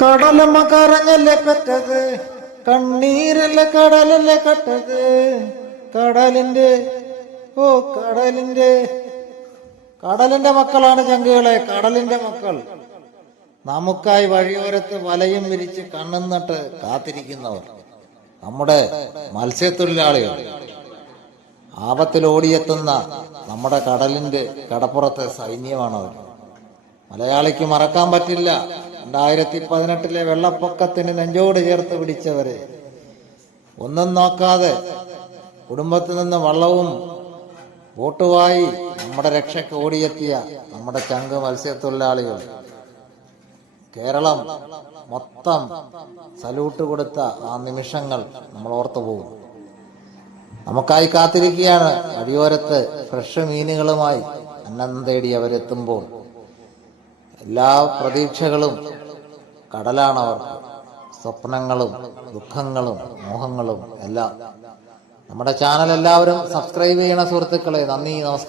കടലമ്മ കരഞ്ഞല്ലേ പെറ്റത്, കണ്ണീരല്ലേ കടലല്ലേ കട്ടത്. കടലിന്റെ കടലിന്റെ മക്കളാണ് ചങ്കുകളെ, കടലിന്റെ മക്കൾ. നമുക്കായി വഴിയോരത്ത് വലയും വിരിച്ച് കണ്ണും നട്ട് കാത്തിരിക്കുന്നവർ നമ്മുടെ മത്സ്യത്തൊഴിലാളികൾ. ആപത്തിൽ ഓടിയെത്തുന്ന നമ്മുടെ കടലിന്റെ കടപ്പുറത്തെ സൈന്യമാണവർ. മലയാളിക്ക് മറക്കാൻ പറ്റില്ല 2018 വെള്ളപ്പൊക്കത്തിന് നെഞ്ചോട് ചേർത്ത് പിടിച്ചവരെ. ഒന്നും നോക്കാതെ കുടുംബത്തിൽ നിന്ന് വള്ളവും ബോട്ടുമായി നമ്മുടെ രക്ഷയ്ക്ക് ഓടിയെത്തിയ നമ്മുടെ ചങ്ക് മത്സ്യത്തൊഴിലാളികൾ. കേരളം മൊത്തം സല്യൂട്ട് കൊടുത്ത ആ നിമിഷങ്ങൾ നമ്മൾ ഓർത്തു പോകും. നമുക്കായി കാത്തിരിക്കുകയാണ് വഴിയോരത്ത് ഫ്രഷ് മീനുകളുമായി അന്നം തേടി അവരെത്തുമ്പോൾ. എല്ലാ പ്രതീക്ഷകളും കടലാണ് അവർക്ക്, സ്വപ്നങ്ങളും ദുഃഖങ്ങളും മോഹങ്ങളും എല്ലാം. നമ്മുടെ ചാനൽ എല്ലാവരും സബ്സ്ക്രൈബ് ചെയ്യണ സുഹൃത്തുക്കളെ. നന്ദി, നമസ്കാരം.